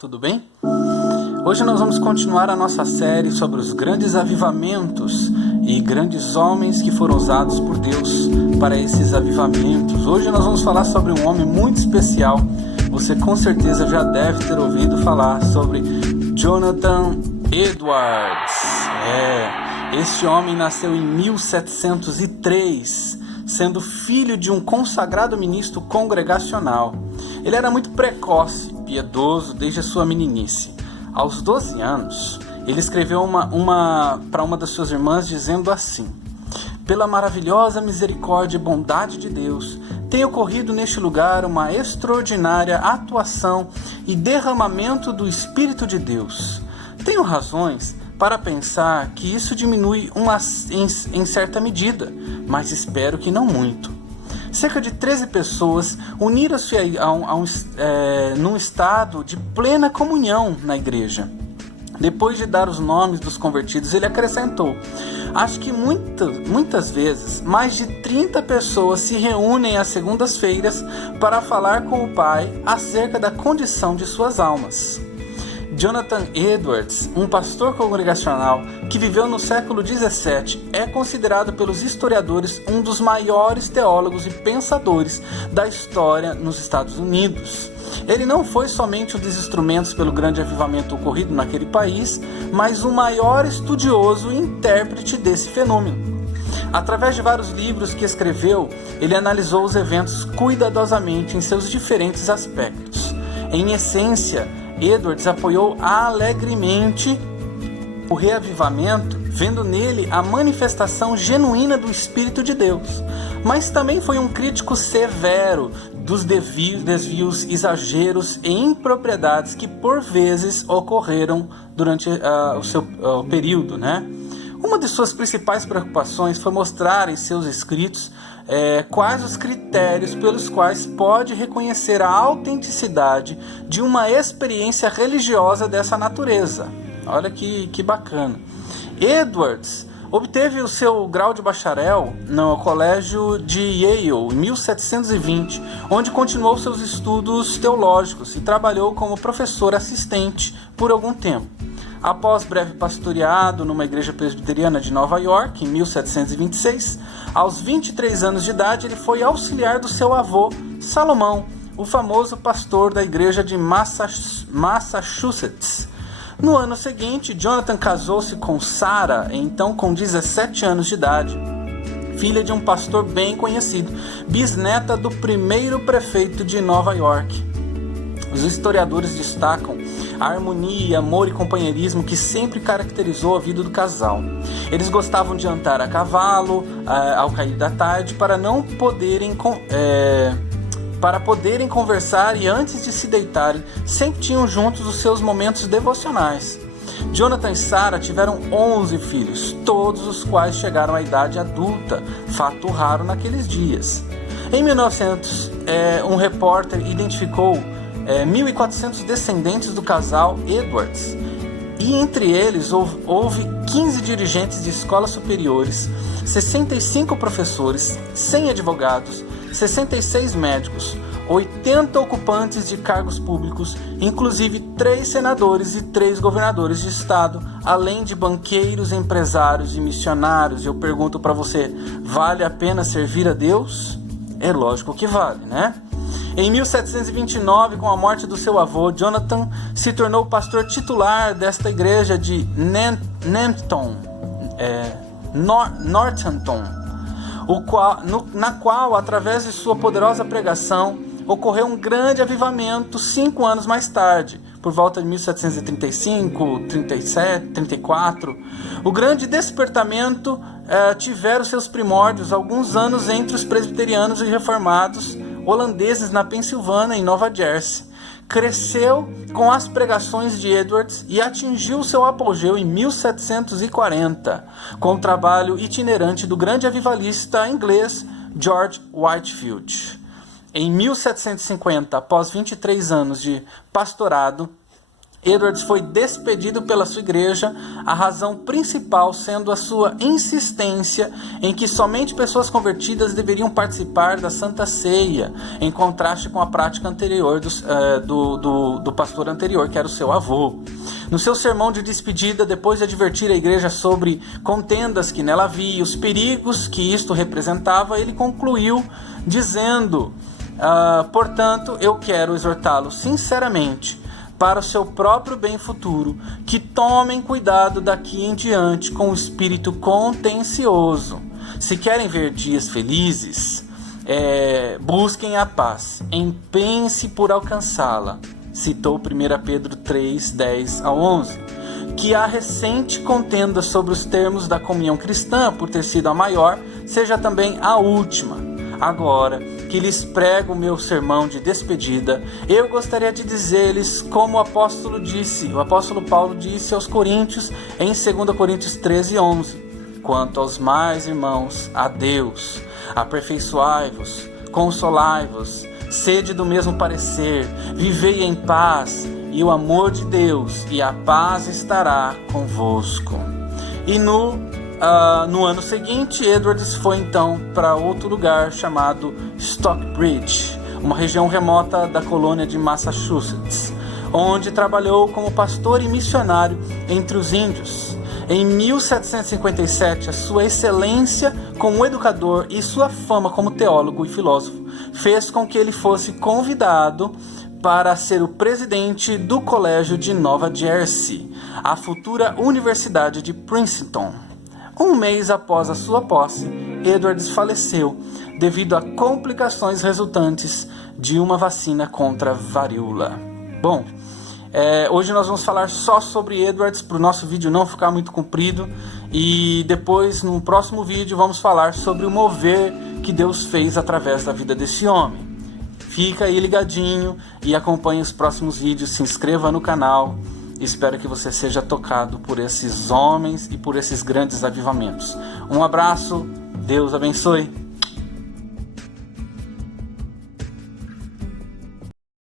Tudo bem? Hoje nós vamos continuar a nossa série sobre os grandes avivamentos e grandes homens que foram usados por Deus para esses avivamentos. Hoje nós vamos falar sobre um homem muito especial. Você com certeza já deve ter ouvido falar sobre Jonathan Edwards. Este homem nasceu em 1703, sendo filho de um consagrado ministro congregacional. Ele era muito precoce, piedoso desde a sua meninice. Aos 12 anos, ele escreveu para uma das suas irmãs dizendo assim: "Pela maravilhosa misericórdia e bondade de Deus, tem ocorrido neste lugar uma extraordinária atuação e derramamento do Espírito de Deus. Tenho razões para pensar que isso diminui em certa medida, mas espero que não muito. Cerca de 13 pessoas uniram-se num estado de plena comunhão na igreja." Depois de dar os nomes dos convertidos, ele acrescentou: "Acho que muitas vezes mais de 30 pessoas se reúnem às segundas-feiras para falar com o Pai acerca da condição de suas almas." Jonathan Edwards, um pastor congregacional que viveu no século XVII, é considerado pelos historiadores um dos maiores teólogos e pensadores da história nos Estados Unidos. Ele não foi somente um dos instrumentos pelo grande avivamento ocorrido naquele país, mas o maior estudioso e intérprete desse fenômeno. Através de vários livros que escreveu, ele analisou os eventos cuidadosamente em seus diferentes aspectos. Em essência, Edwards apoiou alegremente o reavivamento, vendo nele a manifestação genuína do Espírito de Deus, mas também foi um crítico severo dos desvios, exageros e impropriedades que por vezes ocorreram durante o seu período, Uma de suas principais preocupações foi mostrar em seus escritos quais os critérios pelos quais pode reconhecer a autenticidade de uma experiência religiosa dessa natureza. Olha que bacana. Edwards obteve o seu grau de bacharel no colégio de Yale em 1720, onde continuou seus estudos teológicos e trabalhou como professor assistente por algum tempo. Após breve pastoreado numa igreja presbiteriana de Nova York, em 1726, aos 23 anos de idade, ele foi auxiliar do seu avô, Salomão, o famoso pastor da igreja de Massachusetts. No ano seguinte, Jonathan casou-se com Sarah, então com 17 anos de idade, filha de um pastor bem conhecido, bisneta do primeiro prefeito de Nova York. Os historiadores destacam a harmonia, amor e companheirismo que sempre caracterizou a vida do casal. Eles gostavam de andar a cavalo ao cair da tarde para poderem conversar, e antes de se deitarem sempre tinham juntos os seus momentos devocionais. Jonathan e Sarah tiveram 11 filhos, todos os quais chegaram à idade adulta, fato raro naqueles dias. Em 1900, um repórter identificou 1.400 descendentes do casal Edwards, e entre eles houve 15 dirigentes de escolas superiores, 65 professores, 100 advogados, 66 médicos, 80 ocupantes de cargos públicos, inclusive 3 senadores e 3 governadores de estado, além de banqueiros, empresários e missionários. Eu pergunto para você, vale a pena servir a Deus? É lógico que vale, Em 1729, com a morte do seu avô, Jonathan se tornou pastor titular desta igreja de Northampton, na qual, através de sua poderosa pregação, ocorreu um grande avivamento 5 anos mais tarde, por volta de 1735, 37, 34. O grande despertamento tiveram seus primórdios alguns anos entre os presbiterianos e reformados holandeses na Pensilvânia e Nova Jersey. Cresceu com as pregações de Edwards e atingiu seu apogeu em 1740, com o trabalho itinerante do grande avivalista inglês George Whitefield. Em 1750, após 23 anos de pastorado, Edwards foi despedido pela sua igreja, a razão principal sendo a sua insistência em que somente pessoas convertidas deveriam participar da Santa Ceia, em contraste com a prática anterior do pastor anterior, que era o seu avô. No seu sermão de despedida, depois de advertir a igreja sobre contendas que nela havia e os perigos que isto representava, ele concluiu dizendo: portanto, eu quero exortá-lo sinceramente, para o seu próprio bem futuro, que tomem cuidado daqui em diante com o espírito contencioso. Se querem ver dias felizes, busquem a paz, empenhem-se por alcançá-la. Citou 1 Pedro 3, 10 a 11. Que a recente contenda sobre os termos da comunhão cristã, por ter sido a maior, seja também a última. Agora que lhes prego o meu sermão de despedida, eu gostaria de dizer-lhes como o apóstolo Paulo disse aos Coríntios em 2 Coríntios 13, 11: quanto aos mais irmãos, a Deus, aperfeiçoai-vos, consolai-vos, sede do mesmo parecer, vivei em paz, e o amor de Deus e a paz estará convosco. E no ano seguinte, Edwards foi então para outro lugar chamado Stockbridge, uma região remota da colônia de Massachusetts, onde trabalhou como pastor e missionário entre os índios. Em 1757, a sua excelência como educador e sua fama como teólogo e filósofo fez com que ele fosse convidado para ser o presidente do Colégio de Nova Jersey, a futura Universidade de Princeton. Um mês após a sua posse, Edwards faleceu devido a complicações resultantes de uma vacina contra a varíola. Bom, hoje nós vamos falar só sobre Edwards, para o nosso vídeo não ficar muito comprido, e depois, no próximo vídeo, vamos falar sobre o mover que Deus fez através da vida desse homem. Fica aí ligadinho e acompanhe os próximos vídeos, se inscreva no canal. Espero que você seja tocado por esses homens e por esses grandes avivamentos. Um abraço, Deus abençoe.